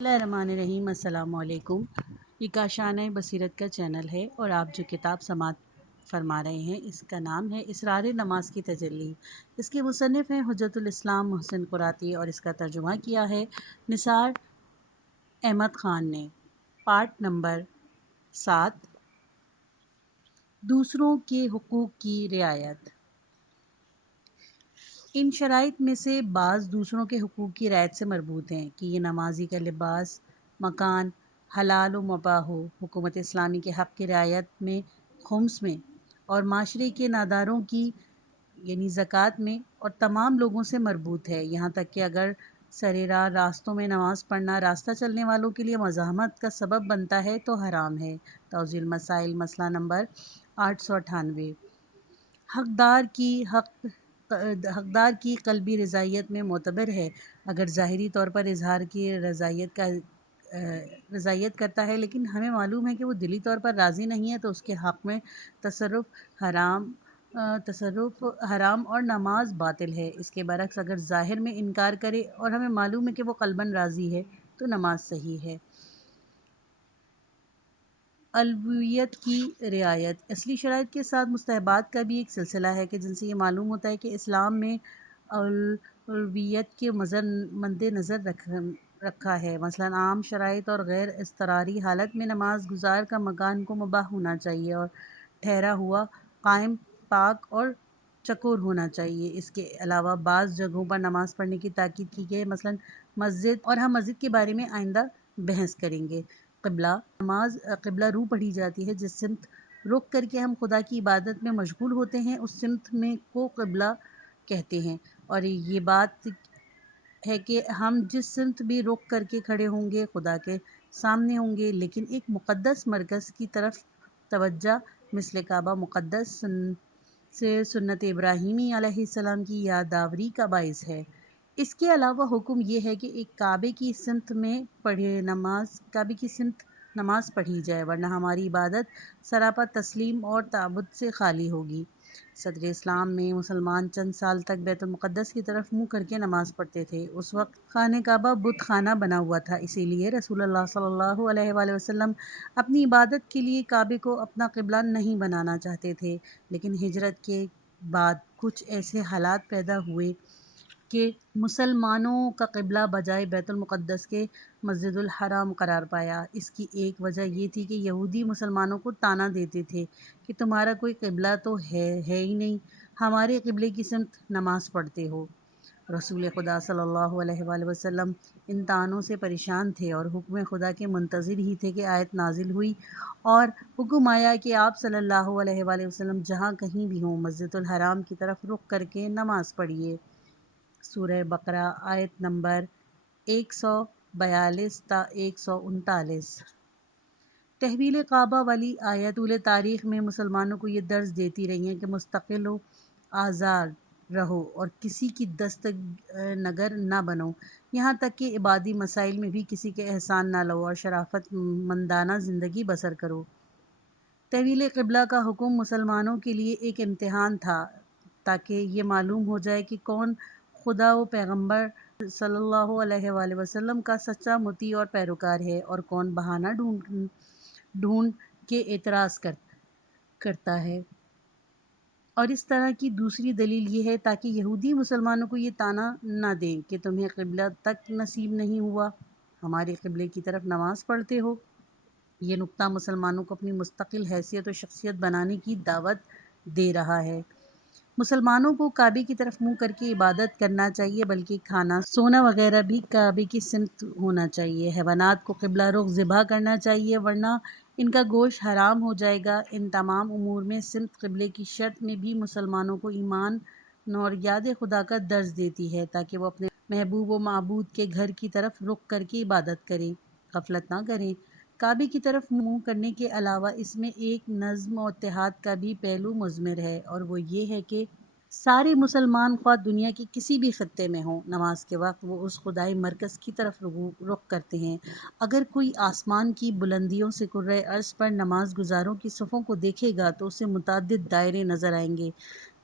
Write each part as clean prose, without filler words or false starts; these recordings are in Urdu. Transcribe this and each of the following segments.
اللہ الرحمن الرحیم۔ السلام علیکم۔ یہ کاشانہ بصیرت کا چینل ہے اور آپ جو کتاب سماعت فرما رہے ہیں اس کا نام ہے اسرار نماز کی تجلی۔ اس کے مصنف ہیں حجت الاسلام محسن قراتی اور اس کا ترجمہ کیا ہے نثار احمد خان نے۔ پارٹ نمبر 7، دوسروں کے حقوق کی رعایت۔ ان شرائط میں سے بعض دوسروں کے حقوق کی رعایت سے مربوط ہیں کہ یہ نمازی کا لباس، مکان حلال و مباح ہو، حکومت اسلامی کے حق کی رعایت میں خمس میں، اور معاشرے کے ناداروں کی یعنی زکوٰۃ میں، اور تمام لوگوں سے مربوط ہے، یہاں تک کہ اگر سرے راہ راستوں میں نماز پڑھنا راستہ چلنے والوں کے لیے مزاحمت کا سبب بنتا ہے تو حرام ہے۔ توضیح المسائل، مسئلہ نمبر 898۔ حقدار کی قلبی رضائیت میں معتبر ہے، اگر ظاہری طور پر اظہار کی رضائیت کرتا ہے لیکن ہمیں معلوم ہے کہ وہ دلی طور پر راضی نہیں ہے تو اس کے حق میں تصرف حرام اور نماز باطل ہے۔ اس کے برعکس اگر ظاہر میں انکار کرے اور ہمیں معلوم ہے کہ وہ قلباً راضی ہے تو نماز صحیح ہے۔ الویت کی رعایت۔ اصلی شرائط کے ساتھ مستحبات کا بھی ایک سلسلہ ہے کہ جن سے یہ معلوم ہوتا ہے کہ اسلام میں الویت کے مد نظر رکھا ہے۔ مثلاً عام شرائط اور غیر اضطراری حالت میں نماز گزار کا مکان کو مباح ہونا چاہیے اور ٹھہرا ہوا قائم پاک اور چکور ہونا چاہیے۔ اس کے علاوہ بعض جگہوں پر نماز پڑھنے کی تاکید کی گئی ہے، مثلاً مسجد، اور ہم مسجد کے بارے میں آئندہ بحث کریں گے۔ قبلہ رو پڑھی جاتی ہے، جس سمت رخ کر کے ہم خدا کی عبادت میں مشغول ہوتے ہیں اس سمت میں کو قبلہ کہتے ہیں، اور یہ بات ہے کہ ہم جس سمت بھی رخ کر کے کھڑے ہوں گے خدا کے سامنے ہوں گے، لیکن ایک مقدس مرکز کی طرف توجہ مثل کعبہ مقدس سے سنت ابراہیمی علیہ السلام کی یادآوری کا باعث ہے۔ اس کے علاوہ حکم یہ ہے کہ ایک کعبے کی سمت نماز پڑھی جائے، ورنہ ہماری عبادت سراپا تسلیم اور تعبد سے خالی ہوگی۔ صدر اسلام میں مسلمان چند سال تک بیت المقدس کی طرف منہ کر کے نماز پڑھتے تھے۔ اس وقت خانہ کعبہ بت خانہ بنا ہوا تھا، اسی لیے رسول اللہ صلی اللہ علیہ وآلہ وسلم اپنی عبادت کے لیے کعبے کو اپنا قبلہ نہیں بنانا چاہتے تھے، لیکن ہجرت کے بعد کچھ ایسے حالات پیدا ہوئے کہ مسلمانوں کا قبلہ بجائے بیت المقدس کے مسجد الحرام قرار پایا۔ اس کی ایک وجہ یہ تھی کہ یہودی مسلمانوں کو طعنہ دیتے تھے کہ تمہارا کوئی قبلہ تو ہے ہی نہیں، ہمارے قبلے کی سمت نماز پڑھتے ہو۔ رسول خدا صلی اللہ علیہ وآلہ وسلم ان طعنوں سے پریشان تھے اور حکم خدا کے منتظر ہی تھے کہ آیت نازل ہوئی اور حکم آیا کہ آپ صلی اللہ علیہ وآلہ وسلم جہاں کہیں بھی ہوں مسجد الحرام کی طرف رخ کر کے نماز پڑھیے۔ سورہ بقرہ آیت نمبر 142 تا 139۔ تحویل کعبہ والی آیت طول تاریخ میں مسلمانوں کو یہ درس دیتی رہی ہیں کہ مستقل و آزاد رہو اور کسی کی دست نگر نہ بنو، یہاں تک کہ عبادی مسائل میں بھی کسی کے احسان نہ لو اور شرافت مندانہ زندگی بسر کرو۔ تحویل قبلہ کا حکم مسلمانوں کے لیے ایک امتحان تھا تاکہ یہ معلوم ہو جائے کہ کون خدا و پیغمبر صلی اللہ علیہ وآلہ وسلم کا سچا مطیع اور پیروکار ہے اور کون بہانہ ڈھونڈ کے اعتراض کرتا ہے۔ اور اس طرح کی دوسری دلیل یہ ہے تاکہ یہودی مسلمانوں کو یہ طعنہ نہ دیں کہ تمہیں قبلہ تک نصیب نہیں ہوا، ہمارے قبلے کی طرف نماز پڑھتے ہو۔ یہ نکتہ مسلمانوں کو اپنی مستقل حیثیت و شخصیت بنانے کی دعوت دے رہا ہے۔ مسلمانوں کو کعبے کی طرف منہ کر کے عبادت کرنا چاہیے، بلکہ کھانا سونا وغیرہ بھی کعبے کی سمت ہونا چاہیے۔ حیوانات کو قبلہ رخ ذبح کرنا چاہیے ورنہ ان کا گوشت حرام ہو جائے گا۔ ان تمام امور میں سمت قبلے کی شرط میں بھی مسلمانوں کو ایمان اور یاد خدا کا درس دیتی ہے تاکہ وہ اپنے محبوب و معبود کے گھر کی طرف رخ کر کے عبادت کریں، غفلت نہ کریں۔ کعبے کی طرف منہ کرنے کے علاوہ اس میں ایک نظم و اتحاد کا بھی پہلو مضمر ہے، اور وہ یہ ہے کہ سارے مسلمان خواہ دنیا کے کسی بھی خطے میں ہوں، نماز کے وقت وہ اس خدائی مرکز کی طرف رخ کرتے ہیں۔ اگر کوئی آسمان کی بلندیوں سے کرۂ ارض پر نماز گزاروں کی صفوں کو دیکھے گا تو اسے متعدد دائرے نظر آئیں گے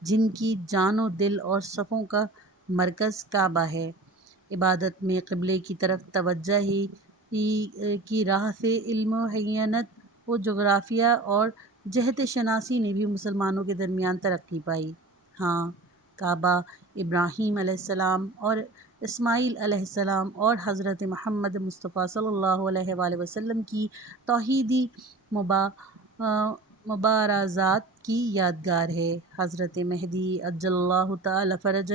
جن کی جان و دل اور صفوں کا مرکز کعبہ ہے۔ عبادت میں قبلے کی طرف توجہ ہی کی راہ سے علم و حیانت و جغرافیہ اور جہت شناسی نے بھی مسلمانوں کے درمیان ترقی پائی۔ ہاں، کعبہ ابراہیم علیہ السلام اور اسماعیل علیہ السلام اور حضرت محمد مصطفیٰ صلی اللہ علیہ وآلہ وسلم کی توحیدی مبارزات کی یادگار ہے۔ حضرت مہدی عجل اللہ تعالی فرجہ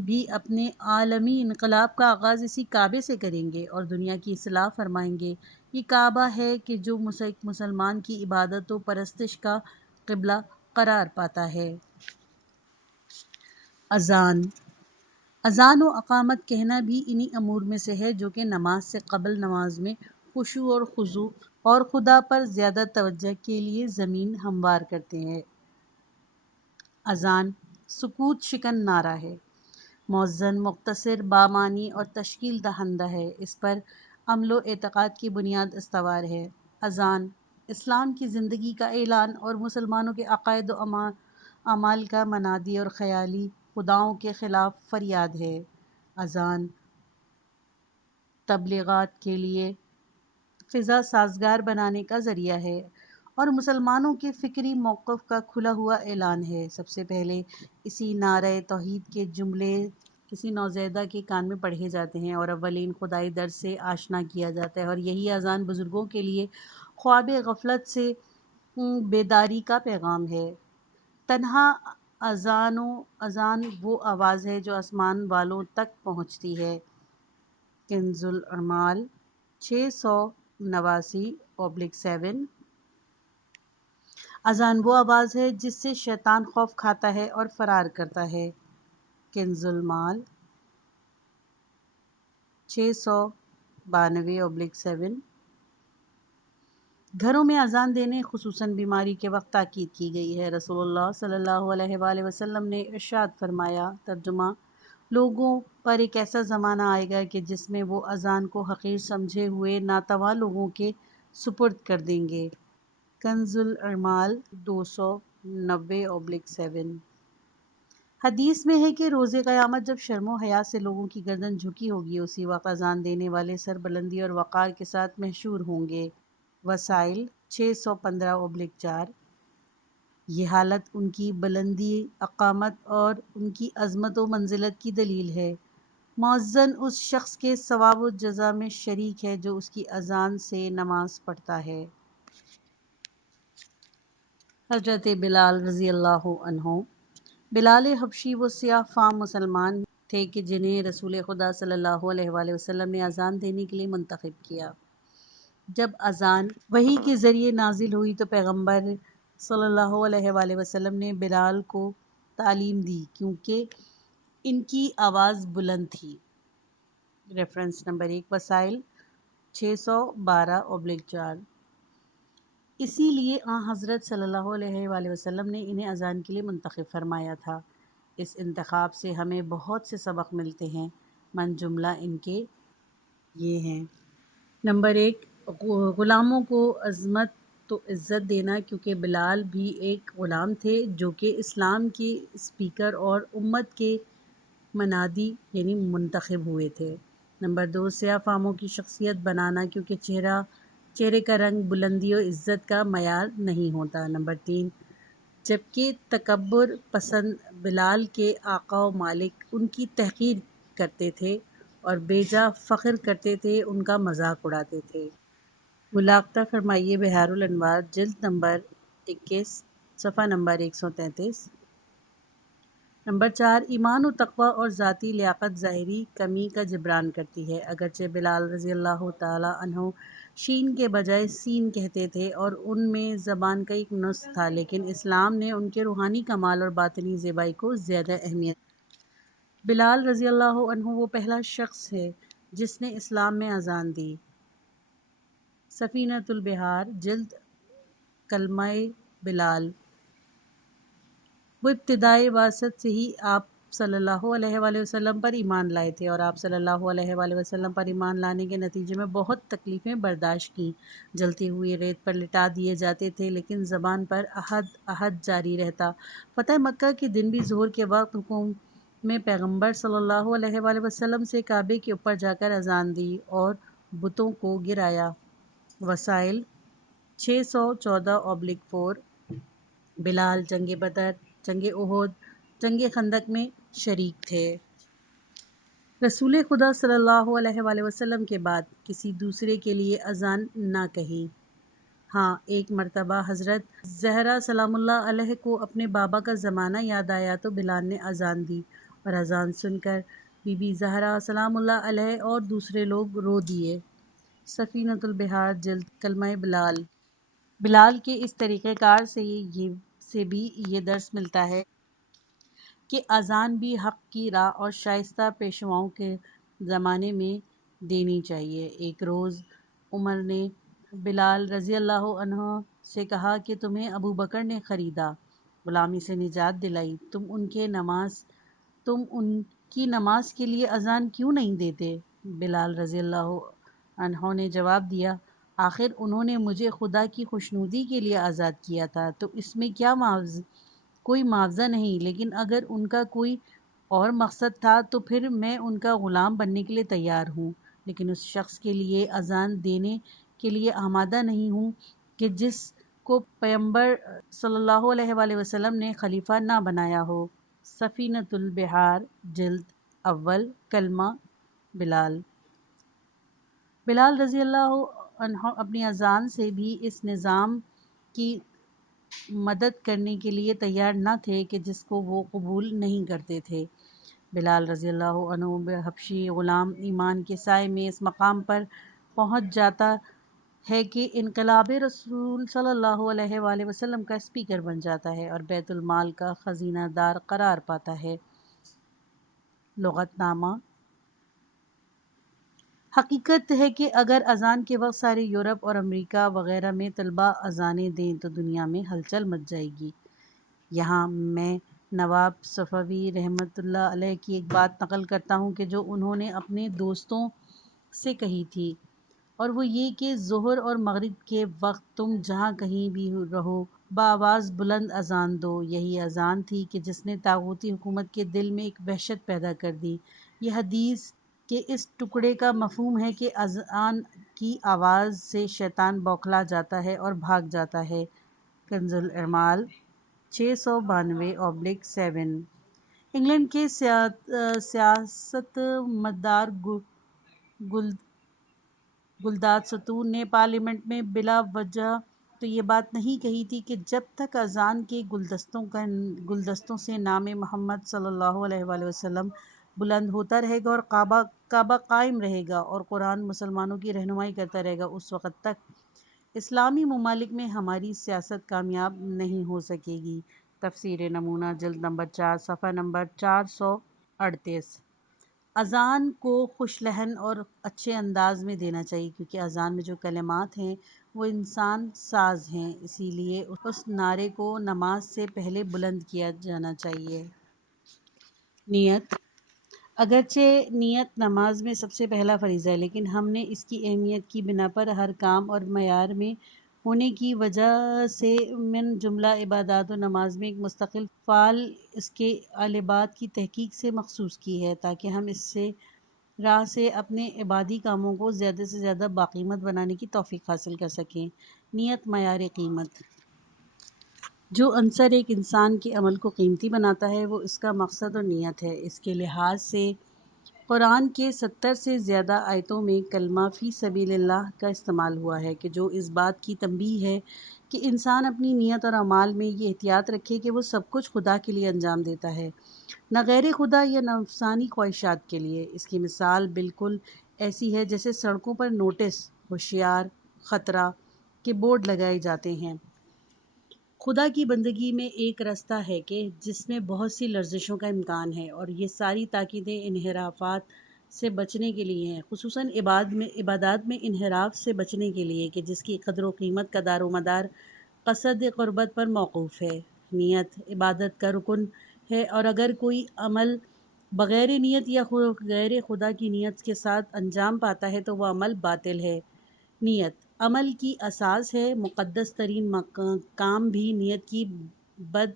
بھی اپنے عالمی انقلاب کا آغاز اسی کعبے سے کریں گے اور دنیا کی اصلاح فرمائیں گے۔ یہ کعبہ ہے کہ جو مسلمان کی عبادت و پرستش کا قبلہ قرار پاتا ہے۔ اذان و اقامت کہنا بھی انہی امور میں سے ہے جو کہ نماز سے قبل نماز میں خشوع اور خضوع اور خدا پر زیادہ توجہ کے لیے زمین ہموار کرتے ہیں۔ اذان سکوت شکن نعرہ ہے، مؤذن مختصر، بامعنی اور تشکیل دہندہ ہے۔ اس پر عمل و اعتقاد کی بنیاد استوار ہے۔ اذان اسلام کی زندگی کا اعلان اور مسلمانوں کے عقائد و اعمال کا منادی اور خیالی خداؤں کے خلاف فریاد ہے۔ اذان تبلیغات کے لیے فضا سازگار بنانے کا ذریعہ ہے اور مسلمانوں کے فکری موقف کا کھلا ہوا اعلان ہے۔ سب سے پہلے اسی نعرہ توحید کے جملے کسی نوزائیدہ کے کان میں پڑھے جاتے ہیں اور اولین خدائی درس سے آشنا کیا جاتا ہے، اور یہی اذان بزرگوں کے لیے خواب غفلت سے بیداری کا پیغام ہے۔ تنہا اذان وہ آواز ہے جو آسمان والوں تک پہنچتی ہے۔ کنز الاعمال 689/7۔ اذان وہ آواز ہے جس سے شیطان خوف کھاتا ہے اور فرار کرتا ہے۔ کنز المال 692/7۔ گھروں میں اذان دینے خصوصاً بیماری کے وقت تاکید کی گئی ہے۔ رسول اللہ صلی اللہ علیہ وآلہ وسلم نے ارشاد فرمایا، ترجمہ: لوگوں پر ایک ایسا زمانہ آئے گا کہ جس میں وہ اذان کو حقیر سمجھے ہوئے ناتواں لوگوں کے سپرد کر دیں گے۔ کنز الاعمال 290/7۔ حدیث میں ہے کہ روز قیامت جب شرم و حیا سے لوگوں کی گردن جھکی ہوگی، اسی وقت اذان دینے والے سربلندی اور وقار کے ساتھ محشور ہوں گے۔ وسائل 615/4۔ یہ حالت ان کی بلندی، اقامت اور ان کی عظمت و منزلت کی دلیل ہے۔ مؤذن اس شخص کے ثواب و جزا میں شریک ہے جو اس کی اذان سے نماز پڑھتا ہے۔ حضرت بلال رضی اللہ عنہ۔ بلال حبشی وہ سیاہ فام مسلمان تھے کہ جنہیں رسول خدا صلی اللہ علیہ وآلہ وسلم نے اذان دینے کے لیے منتخب کیا۔ جب اذان وحی کے ذریعے نازل ہوئی تو پیغمبر صلی اللہ علیہ وآلہ وسلم نے بلال کو تعلیم دی کیونکہ ان کی آواز بلند تھی۔ ریفرنس نمبر 1 وسائل 612/4۔ اسی لیے حضرت صلی اللہ علیہ وآلہ وسلم نے انہیں اذان کے لیے منتخب فرمایا تھا۔ اس انتخاب سے ہمیں بہت سے سبق ملتے ہیں، من جملہ ان کے یہ ہیں۔ نمبر 1، غلاموں کو عظمت و عزت دینا، کیونکہ بلال بھی ایک غلام تھے جو کہ اسلام کے اسپیکر اور امت کے منادی یعنی منتخب ہوئے تھے۔ نمبر 2، سیاہ فاموں کی شخصیت بنانا، کیونکہ چہرے کا رنگ بلندی و عزت کا معیار نہیں ہوتا۔ نمبر 3، جبکہ تکبر پسند بلال کے آقا و مالک ان کی تحقیر کرتے تھے اور بیجا فخر کرتے تھے، ان کا مذاق اڑاتے تھے۔ ملاحظہ فرمائیے بحار الانوار جلد نمبر 21 صفحہ نمبر 133۔ نمبر 4، ایمان و تقوی اور ذاتی لیاقت ظاہری کمی کا جبران کرتی ہے۔ اگرچہ بلال رضی اللہ تعالی عنہ شین کے بجائے سین کہتے تھے اور ان میں زبان کا ایک نصف تھا، لیکن اسلام نے ان کے روحانی کمال اور باطنی زیبائی کو زیادہ اہمیت دی۔ بلال رضی اللہ عنہ وہ پہلا شخص ہے جس نے اسلام میں اذان دی۔ سفینۃ البحار جلد کلمہ بلال۔ وہ ابتدائے بعثت سے ہی آپ صلی اللہ علیہ وآلہ وسلم پر ایمان لائے تھے اور آپ صلی اللہ علیہ وآلہ وسلم پر ایمان لانے کے نتیجے میں بہت تکلیفیں برداشت کیں۔ جلتی ہوئی ریت پر لٹا دیے جاتے تھے، لیکن زبان پر احد جاری رہتا۔ فتح مکہ کے دن بھی ظہر کے وقت حکم میں پیغمبر صلی اللہ علیہ وآلہ وسلم سے کعبے کے اوپر جا کر اذان دی اور بتوں کو گرایا۔ وسائل: 614/4 بلال جنگ بدر، جنگ احد، جنگ خندق میں شریک تھے۔ رسول خدا صلی اللہ علیہ وآلہ وسلم کے بعد کسی دوسرے کے لیے اذان نہ کہی۔ ہاں، ایک مرتبہ حضرت زہرا سلام اللہ علیہ کو اپنے بابا کا زمانہ یاد آیا تو بلال نے اذان دی، اور اذان سن کر بی بی زہرا سلام اللہ علیہ اور دوسرے لوگ رو دیے۔ سفینۃ البحار جلد کلمہ بلال۔ بلال کے اس طریقہ کار سے بھی یہ درس ملتا ہے کہ اذان بھی حق کی راہ اور شائستہ پیشواؤں کے زمانے میں دینی چاہیے۔ ایک روز عمر نے بلال رضی اللہ عنہ سے کہا کہ تمہیں ابو بکر نے خریدا، غلامی سے نجات دلائی، تم ان کی نماز کے لیے اذان کیوں نہیں دیتے؟ بلال رضی اللہ عنہ نے جواب دیا، آخر انہوں نے مجھے خدا کی خوشنودی کے لیے آزاد کیا تھا تو اس میں کوئی معاوضہ نہیں، لیکن اگر ان کا کوئی اور مقصد تھا تو پھر میں ان کا غلام بننے کے لیے تیار ہوں، لیکن اس شخص کے لیے اذان دینے کے لیے آمادہ نہیں ہوں کہ جس کو پیغمبر صلی اللہ علیہ وآلہ وسلم نے خلیفہ نہ بنایا ہو۔ سفینۃ البحار جلد اول کلمہ بلال۔ بلال رضی اللہ عنہ اپنی اذان سے بھی اس نظام کی مدد کرنے کے لیے تیار نہ تھے کہ جس کو وہ قبول نہیں کرتے تھے۔ بلال رضی اللہ عنہ حبشی غلام ایمان کے سائے میں اس مقام پر پہنچ جاتا ہے کہ انقلاب رسول صلی اللہ علیہ وآلہ وسلم کا اسپیکر بن جاتا ہے اور بیت المال کا خزینہ دار قرار پاتا ہے۔ لغت نامہ: حقیقت ہے کہ اگر اذان کے وقت سارے یورپ اور امریکہ وغیرہ میں طلبہ اذانیں دیں تو دنیا میں ہلچل مچ جائے گی۔ یہاں میں نواب صفوی رحمۃ اللہ علیہ کی ایک بات نقل کرتا ہوں کہ جو انہوں نے اپنے دوستوں سے کہی تھی، اور وہ یہ کہ ظہر اور مغرب کے وقت تم جہاں کہیں بھی رہو بآواز بلند اذان دو۔ یہی اذان تھی کہ جس نے طاغوتی حکومت کے دل میں ایک وحشت پیدا کر دی۔ یہ حدیث کے اس ٹکڑے کا مفہوم ہے کہ اذان کی آواز سے شیطان بوکھلا جاتا ہے اور بھاگ جاتا ہے۔ کنز الاعمال 692/7 انگلینڈ کے سیاست مدار گلداد ستون نے پارلیمنٹ میں بلا وجہ تو یہ بات نہیں کہی تھی کہ جب تک اذان کے گلدستوں سے نام محمد صلی اللہ علیہ وآلہ وسلم بلند ہوتا رہے گا اور کعبہ قائم رہے گا اور قرآن مسلمانوں کی رہنمائی کرتا رہے گا، اس وقت تک اسلامی ممالک میں ہماری سیاست کامیاب نہیں ہو سکے گی۔ تفسیر نمونہ جلد نمبر 4 صفحہ نمبر 438۔ اذان کو خوش لہن اور اچھے انداز میں دینا چاہیے، کیونکہ اذان میں جو کلمات ہیں وہ انسان ساز ہیں، اسی لیے اس نعرے کو نماز سے پہلے بلند کیا جانا چاہیے۔ نیت: اگرچہ نیت نماز میں سب سے پہلا فریضہ ہے، لیکن ہم نے اس کی اہمیت کی بنا پر ہر کام اور معیار میں ہونے کی وجہ سے من جملہ عبادات و نماز میں ایک مستقل فعل اس کے البات کی تحقیق سے مخصوص کی ہے، تاکہ ہم اس راہ سے اپنے عبادی کاموں کو زیادہ سے زیادہ باقیمت بنانے کی توفیق حاصل کر سکیں۔ نیت معیار قیمت: جو عنصر ایک انسان کے عمل کو قیمتی بناتا ہے وہ اس کا مقصد اور نیت ہے۔ اس کے لحاظ سے قرآن کے 70 سے زیادہ آیتوں میں کلمہ فی سبیل اللہ کا استعمال ہوا ہے، کہ جو اس بات کی تنبیہ ہے کہ انسان اپنی نیت اور اعمال میں یہ احتیاط رکھے کہ وہ سب کچھ خدا کے لیے انجام دیتا ہے، نہ غیر خدا یا نفسانی خواہشات کے لیے۔ اس کی مثال بالکل ایسی ہے جیسے سڑکوں پر نوٹس، ہوشیار، خطرہ کے بورڈ لگائے جاتے ہیں۔ خدا کی بندگی میں ایک رستہ ہے کہ جس میں بہت سی لرزشوں کا امکان ہے، اور یہ ساری تاکیدیں انحرافات سے بچنے کے لیے ہیں، خصوصاً عبادات میں انحراف سے بچنے کے لیے کہ جس کی قدر و قیمت کا دار و مدار قصد قربت پر موقوف ہے۔ نیت عبادت کا رکن ہے، اور اگر کوئی عمل بغیر نیت یا غیر خدا کی نیت کے ساتھ انجام پاتا ہے تو وہ عمل باطل ہے۔ نیت عمل کی اساس ہے، مقدس ترین کام بھی نیت کی بد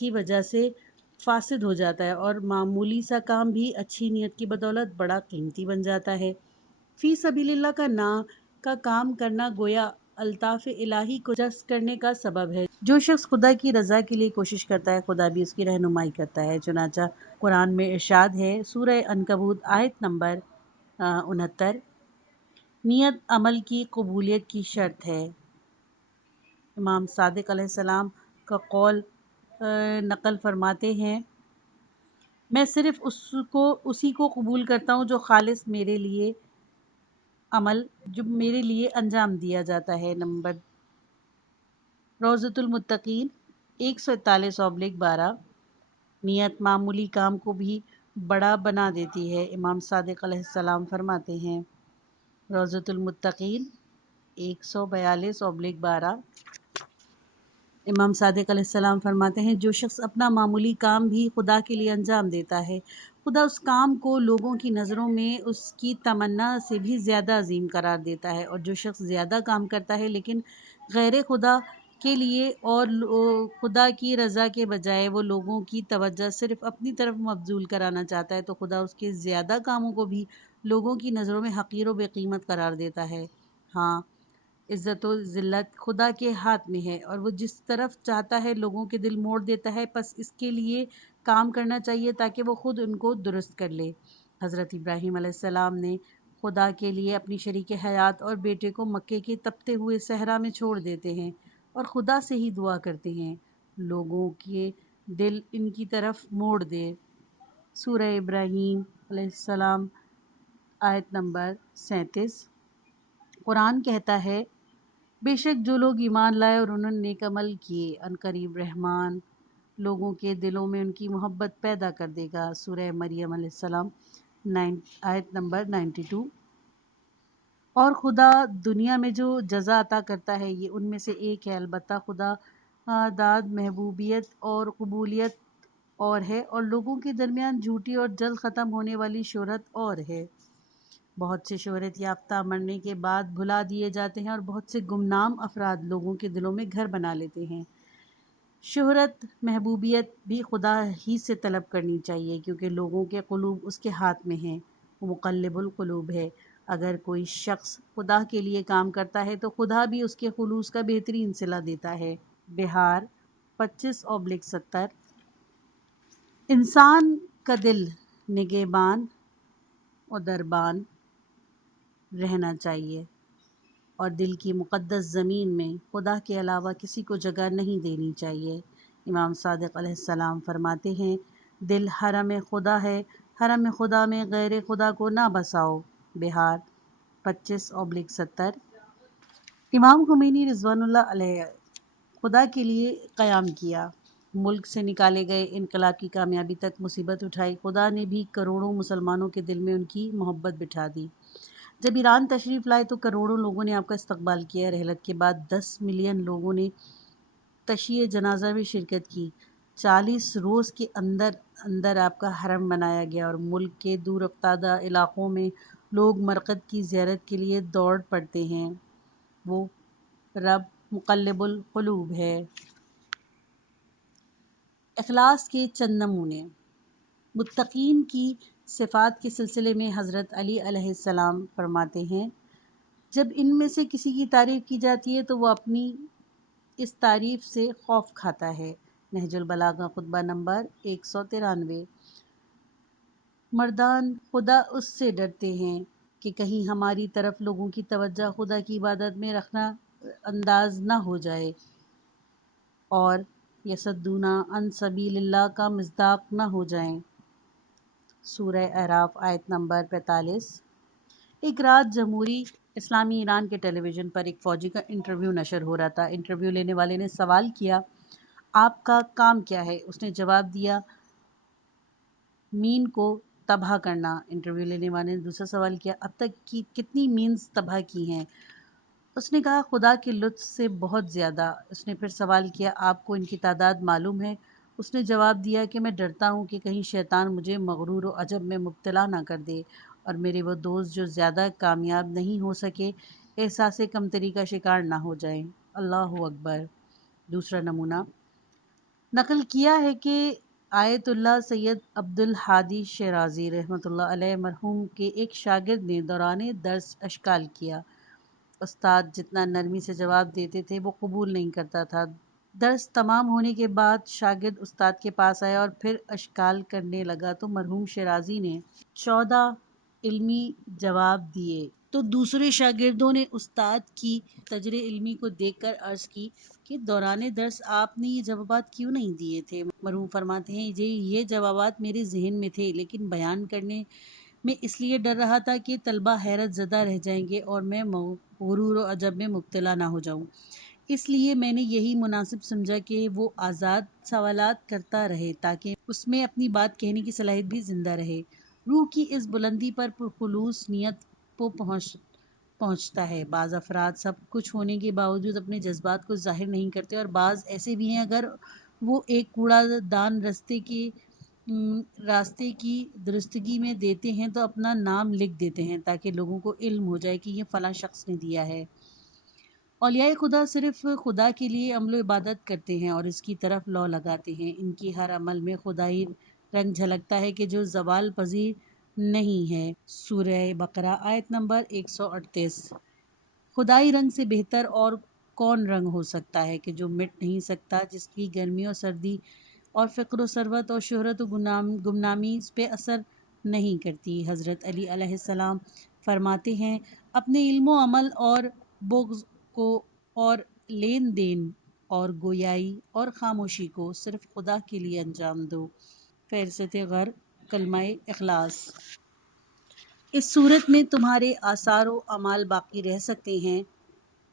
کی وجہ سے فاسد ہو جاتا ہے، اور معمولی سا کام بھی اچھی نیت کی بدولت بڑا قیمتی بن جاتا ہے۔ فی سبیل اللہ کا کام کرنا گویا الطاف الہی کو جذب کرنے کا سبب ہے۔ جو شخص خدا کی رضا کے لیے کوشش کرتا ہے خدا بھی اس کی رہنمائی کرتا ہے۔ چنانچہ قرآن میں ارشاد ہے، سورہ عنکبوت آیت نمبر 69، نیت عمل کی قبولیت کی شرط ہے۔ امام صادق علیہ السلام کا قول نقل فرماتے ہیں، میں صرف اسی کو قبول کرتا ہوں جو خالص میرے لیے انجام دیا جاتا ہے۔ نمبر روضۃ المتقین 141/12، نیت معمولی کام کو بھی بڑا بنا دیتی ہے۔ امام صادق علیہ السلام فرماتے ہیں، روضۃ المتقین 142/12، امام صادق علیہ السلام فرماتے ہیں، جو شخص اپنا معمولی کام بھی خدا کے لیے انجام دیتا ہے، خدا اس کام کو لوگوں کی نظروں میں اس کی تمنا سے بھی زیادہ عظیم قرار دیتا ہے، اور جو شخص زیادہ کام کرتا ہے لیکن غیر خدا کے لیے اور خدا کی رضا کے بجائے وہ لوگوں کی توجہ صرف اپنی طرف مبذول کرانا چاہتا ہے، تو خدا اس کے زیادہ کاموں کو بھی لوگوں کی نظروں میں حقیر و بے قیمت قرار دیتا ہے۔ ہاں، عزت و ذلت خدا کے ہاتھ میں ہے، اور وہ جس طرف چاہتا ہے لوگوں کے دل موڑ دیتا ہے، پس اس کے لیے کام کرنا چاہیے تاکہ وہ خود ان کو درست کر لے۔ حضرت ابراہیم علیہ السلام نے خدا کے لیے اپنی شریک حیات اور بیٹے کو مکے کے تپتے ہوئے صحرا میں چھوڑ دیتے ہیں اور خدا سے ہی دعا کرتے ہیں، لوگوں کے دل ان کی طرف موڑ دے۔ سورہ ابراہیم علیہ السلام آیت نمبر 37۔ قرآن کہتا ہے، بے شک جو لوگ ایمان لائے اور انہوں نے نیک عمل کیے، عنقریب رحمان لوگوں کے دلوں میں ان کی محبت پیدا کر دے گا۔ سورہ مریم علیہ السلام آیت نمبر 92۔ اور خدا دنیا میں جو جزا عطا کرتا ہے یہ ان میں سے ایک ہے، البتہ خدا داد محبوبیت اور قبولیت اور ہے، اور لوگوں کے درمیان جھوٹی اور جلد ختم ہونے والی شہرت اور ہے۔ بہت سے شہرت یافتہ مرنے کے بعد بھلا دیے جاتے ہیں، اور بہت سے گمنام افراد لوگوں کے دلوں میں گھر بنا لیتے ہیں۔ شہرت محبوبیت بھی خدا ہی سے طلب کرنی چاہیے، کیونکہ لوگوں کے قلوب اس کے ہاتھ میں ہیں، وہ مقلب القلوب ہے۔ اگر کوئی شخص خدا کے لیے کام کرتا ہے تو خدا بھی اس کے خلوص کا بہترین صلہ دیتا ہے۔ بہار 25/70۔ انسان کا دل نگہبان و دربان رہنا چاہیے، اور دل کی مقدس زمین میں خدا کے علاوہ کسی کو جگہ نہیں دینی چاہیے۔ امام صادق علیہ السلام فرماتے ہیں، دل حرم خدا ہے، حرم خدا میں غیر خدا کو نہ بساؤ۔ بہار 25/70۔ امام خمینی رضوان اللہ علیہ خدا کے لیے قیام کیا، ملک سے نکالے گئے انقلاب کی کامیابی تک مصیبت اٹھائی، خدا نے بھی کروڑوں مسلمانوں کے دل میں ان کی محبت بٹھا دی۔ جب ایران تشریف لائے تو کروڑوں لوگوں نے آپ کا استقبال کیا۔ رحلت کے بعد 10 ملین لوگوں نے تشییع جنازہ میں شرکت کی۔ 40 روز کے اندر آپ کا حرم بنایا گیا، اور ملک کے دور افتادہ علاقوں میں لوگ مرقد کی زیارت کے لیے دوڑ پڑتے ہیں۔ وہ رب مقلب القلوب ہے۔ اخلاص کے چند نمونے۔ متقین کی صفات کے سلسلے میں حضرت علی علیہ السلام فرماتے ہیں، جب ان میں سے کسی کی تعریف کی جاتی ہے تو وہ اپنی اس تعریف سے خوف کھاتا ہے۔ نہج البلاغہ خطبہ نمبر 193۔ مردان خدا اس سے ڈرتے ہیں کہ کہیں ہماری طرف لوگوں کی توجہ خدا کی عبادت میں رکھنا انداز نہ ہو جائے، اور یصدون عن سبیل اللہ کا مصداق نہ ہو جائیں۔ سورہ اعراف آیت نمبر 45۔ ایک رات جمہوری اسلامی ایران کے ٹیلی ویژن پر ایک فوجی کا انٹرویو نشر ہو رہا تھا۔ انٹرویو لینے والے نے سوال کیا، آپ کا کام کیا ہے؟ اس نے جواب دیا، مین کو تباہ کرنا۔ انٹرویو لینے والے نے دوسرا سوال کیا، اب تک کی کتنی مینز تباہ کی ہیں؟ اس نے کہا، خدا کے لطف سے بہت زیادہ۔ اس نے پھر سوال کیا، آپ کو ان کی تعداد معلوم ہے؟ اس نے جواب دیا کہ میں ڈرتا ہوں کہ کہیں شیطان مجھے مغرور و عجب میں مبتلا نہ کر دے، اور میرے وہ دوست جو زیادہ کامیاب نہیں ہو سکے احساس کمتری کا شکار نہ ہو جائیں۔ اللہ اکبر۔ دوسرا نمونہ، نقل کیا ہے کہ آیت اللہ سید عبد الحادی شیرازی رحمۃ اللہ علیہ مرحوم کے ایک شاگرد نے دوران درس اشکال کیا۔ استاد جتنا نرمی سے جواب دیتے تھے وہ قبول نہیں کرتا تھا۔ درس تمام ہونے کے بعد شاگرد استاد کے پاس آیا اور پھر اشکال کرنے لگا تو مرحوم شیرازی نے 14 علمی جواب دیے تو دوسرے شاگردوں نے استاد کی تجر علمی کو دیکھ کر عرض کی کہ دوران درس آپ نے یہ جوابات کیوں نہیں دیے تھے؟ مرحوم فرماتے ہیں جی یہ جوابات میرے ذہن میں تھے لیکن بیان کرنے میں اس لیے ڈر رہا تھا کہ طلبہ حیرت زدہ رہ جائیں گے اور میں غرور و عجب میں مبتلا نہ ہو جاؤں، اس لیے میں نے یہی مناسب سمجھا کہ وہ آزاد سوالات کرتا رہے تاکہ اس میں اپنی بات کہنے کی صلاحیت بھی زندہ رہے۔ روح کی اس بلندی پر پرخلوص نیت کو پہنچتا ہے۔ بعض افراد سب کچھ ہونے کے باوجود اپنے جذبات کو ظاہر نہیں کرتے اور بعض ایسے بھی ہیں اگر وہ ایک کوڑا دان راستے کی درستگی میں دیتے ہیں تو اپنا نام لکھ دیتے ہیں تاکہ لوگوں کو علم ہو جائے کہ یہ فلاں شخص نے دیا ہے۔ اولیاء خدا صرف خدا کے لیے عمل و عبادت کرتے ہیں اور اس کی طرف لو لگاتے ہیں۔ ان کی ہر عمل میں خدائی رنگ جھلکتا ہے کہ جو زوال پذیر نہیں ہے۔ سورہ بقرہ آیت نمبر 138۔ خدائی رنگ سے بہتر اور کون رنگ ہو سکتا ہے کہ جو مٹ نہیں سکتا، جس کی گرمی اور سردی اور فقر و ثروت اور شہرت و گمنامی اس پہ اثر نہیں کرتی۔ حضرت علی علیہ السلام فرماتے ہیں اپنے علم و عمل اور بغض کو اور لین دین اور گویائی اور خاموشی کو صرف خدا کے لیے انجام دو۔ فہرست غر کلمہ اخلاص۔ اس صورت میں تمہارے آثار و اعمال باقی رہ سکتے ہیں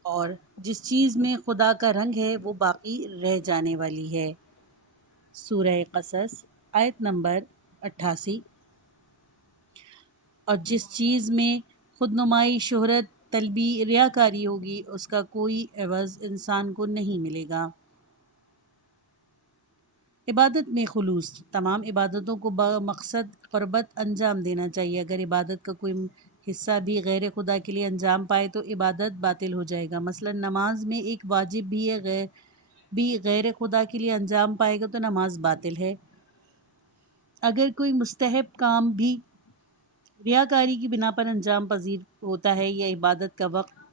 اور جس چیز میں خدا کا رنگ ہے وہ باقی رہ جانے والی ہے۔ سورہ قصص آیت نمبر 88۔ اور جس چیز میں خود نمائی، شہرت طلبی، ریاکاری ہوگی اس کا کوئی عوض انسان کو نہیں ملے گا۔ عبادت میں خلوص۔ تمام عبادتوں کو بمقصد قربت انجام دینا چاہیے۔ اگر عبادت کا کوئی حصہ بھی غیر خدا کے لیے انجام پائے تو عبادت باطل ہو جائے گا۔ مثلا نماز میں ایک واجب بھی غیر خدا کے لیے انجام پائے گا تو نماز باطل ہے۔ اگر کوئی مستحب کام بھی ریاکاری کی بنا پر انجام پذیر ہوتا ہے یا عبادت کا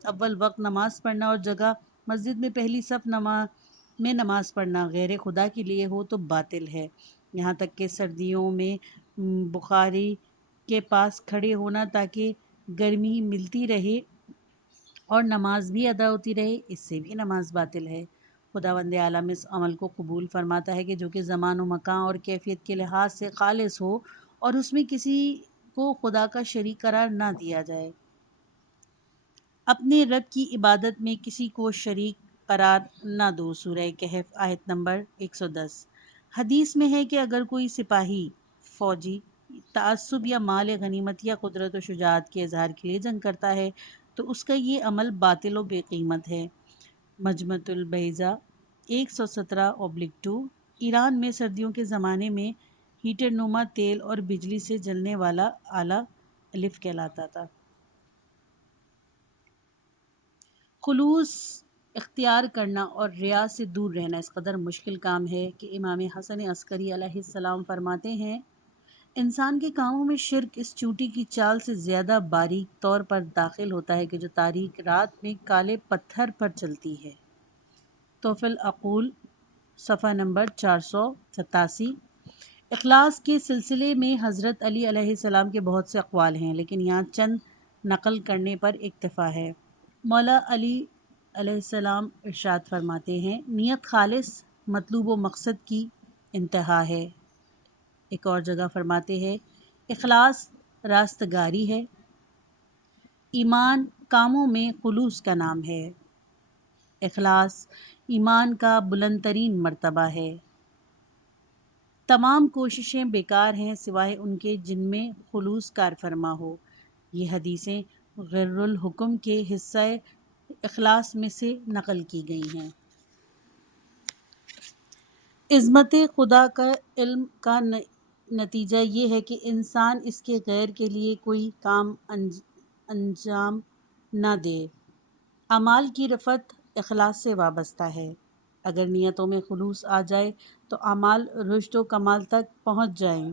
اول وقت نماز پڑھنا اور جگہ مسجد میں پہلی صف میں نماز پڑھنا غیر خدا کے لیے ہو تو باطل ہے۔ یہاں تک کہ سردیوں میں بخاری کے پاس کھڑے ہونا تاکہ گرمی ملتی رہے اور نماز بھی ادا ہوتی رہے، اس سے بھی نماز باطل ہے۔ خداوند عالم اس عمل کو قبول فرماتا ہے کہ جو کہ زمان و مکان اور کیفیت کے لحاظ سے خالص ہو اور اس میں کسی کو خدا کا شریک قرار نہ دیا جائے۔ اپنے رب کی عبادت میں کسی کو شریک قرار نہ دو۔ سورہ کہف آیت نمبر 110۔ حدیث میں ہے کہ اگر کوئی سپاہی فوجی تعصب یا مال غنیمت یا قدرت و شجاعت کے اظہار کے لیے جنگ کرتا ہے تو اس کا یہ عمل باطل و بے قیمت ہے۔ مجمع البیضاء 117/2۔ ایران میں سردیوں کے زمانے میں ہیٹر نما تیل اور بجلی سے جلنے والا آلہ الف کہلاتا تھا۔ خلوص اختیار کرنا اور ریا سے دور رہنا اس قدر مشکل کام ہے کہ امام حسن عسکری علیہ السلام فرماتے ہیں انسان کے کاموں میں شرک اس چونٹی کی چال سے زیادہ باریک طور پر داخل ہوتا ہے کہ جو تاریک رات میں کالے پتھر پر چلتی ہے۔ تحف العقول صفحہ نمبر 487۔ اخلاص کے سلسلے میں حضرت علی علیہ السلام کے بہت سے اقوال ہیں لیکن یہاں چند نقل کرنے پر اکتفا ہے۔ مولا علی علیہ السلام ارشاد فرماتے ہیں نیت خالص مطلوب و مقصد کی انتہا ہے۔ ایک اور جگہ فرماتے ہیں اخلاص راستگاری ہے۔ ایمان کاموں میں خلوص کا نام ہے۔ اخلاص ایمان کا بلند ترین مرتبہ ہے۔ تمام کوششیں بیکار ہیں سوائے ان کے جن میں خلوص کار فرما ہو۔ یہ حدیثیں غر الحکم کے حصہ اخلاص میں سے نقل کی گئی ہیں۔ عظمت خدا کا علم کا نتیجہ یہ ہے کہ انسان اس کے غیر کے لیے کوئی کام انجام نہ دے۔ اعمال کی رفعت اخلاص سے وابستہ ہے۔ اگر نیتوں میں خلوص آ جائے تو اعمال رشد و کمال تک پہنچ جائیں۔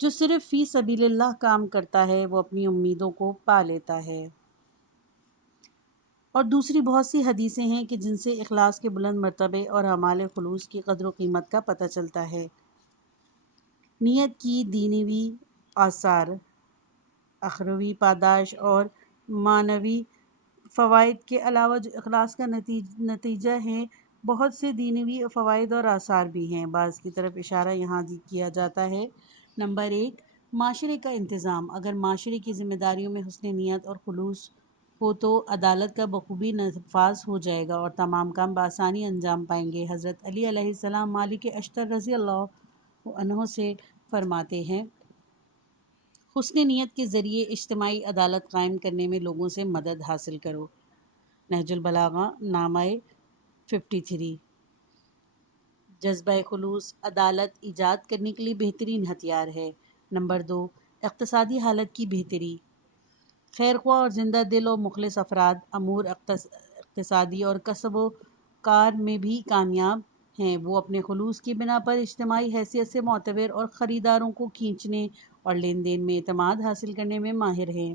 جو صرف فی سبیل اللہ کام کرتا ہے وہ اپنی امیدوں کو پا لیتا ہے۔ اور دوسری بہت سی حدیثیں ہیں کہ جن سے اخلاص کے بلند مرتبے اور اعمال خلوص کی قدر و قیمت کا پتہ چلتا ہے۔ نیت کی دینوی آثار، اخروی پاداش اور معنوی فوائد کے علاوہ جو اخلاص کا نتیجہ ہیں، بہت سے دینوی فوائد اور آثار بھی ہیں۔ بعض کی طرف اشارہ یہاں کیا جاتا ہے۔ نمبر 1، معاشرے کا انتظام۔ اگر معاشرے کی ذمہ داریوں میں حسن نیت اور خلوص ہو تو عدالت کا بخوبی نفاذ ہو جائے گا اور تمام کام بآسانی انجام پائیں گے۔ حضرت علی علیہ السلام مالک اشتر رضی اللہ عنہ سے فرماتے ہیں، حسن نیت کے ذریعے اجتماعی عدالت قائم کرنے میں لوگوں سے مدد حاصل کرو۔ نہج البلاغہ نامہ 53۔ جذبہ خلوص عدالت ایجاد کرنے کے لیے بہترین ہتھیار ہے۔ نمبر 2، اقتصادی حالت کی بہتری۔ خیر خواہ اور زندہ دل و مخلص افراد امور اقتصادی اور کسب و کار میں بھی کامیاب ہیں۔ وہ اپنے خلوص کی بنا پر اجتماعی حیثیت سے معتبر اور خریداروں کو کھینچنے اور لین دین میں اعتماد حاصل کرنے میں ماہر ہیں۔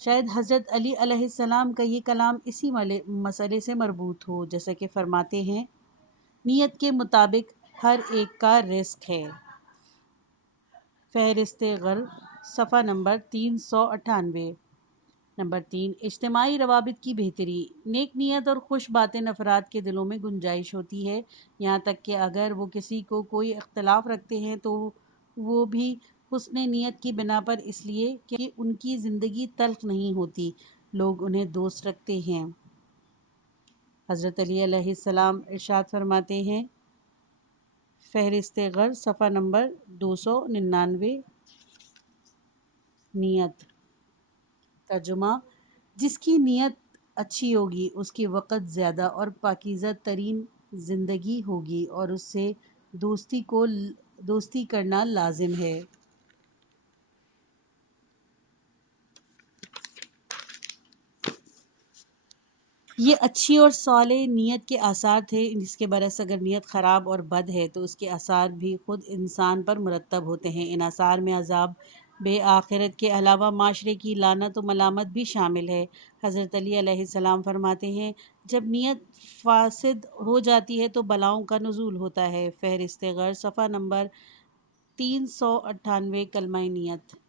شاید حضرت علی علیہ السلام کا یہ کلام اسی مسئلے سے مربوط ہو، جیسا کہ فرماتے ہیں، نیت کے مطابق ہر ایک کا رزق ہے۔ فہرست غر، صفحہ نمبر 398۔ نمبر 3، اجتماعی روابط کی بہتری۔ نیک نیت اور خوش باطن افراد کے دلوں میں گنجائش ہوتی ہے، یہاں تک کہ اگر وہ کسی کو کوئی اختلاف رکھتے ہیں تو وہ بھی حسن نیت کی بنا پر، اس لیے کہ ان کی زندگی تلخ نہیں ہوتی، لوگ انہیں دوست رکھتے ہیں۔ حضرت علی علیہ السلام ارشاد فرماتے ہیں، فہرست غر، صفحہ نمبر 299۔ نیت۔ ترجمہ: جس کی نیت اچھی ہوگی اس کی وقت زیادہ اور پاکیزہ ترین زندگی ہوگی اور اس سے دوستی کرنا لازم ہے۔ یہ اچھی اور صالح نیت کے آثار تھے، جس کے برعکس اگر نیت خراب اور بد ہے تو اس کے آثار بھی خود انسان پر مرتب ہوتے ہیں۔ ان آثار میں عذاب آخرت کے علاوہ معاشرے کی لعنت و ملامت بھی شامل ہے۔ حضرت علی علیہ السلام فرماتے ہیں، جب نیت فاسد ہو جاتی ہے تو بلاؤں کا نزول ہوتا ہے۔ فہرست غر، صفحہ نمبر 398۔ کلمہ نیت۔